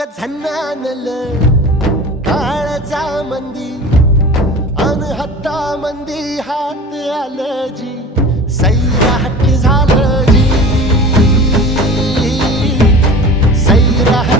ग झन्नानल काळजा मंदी अन हत्ता मंदी हात आलं जी सैराट झालं जी सैराट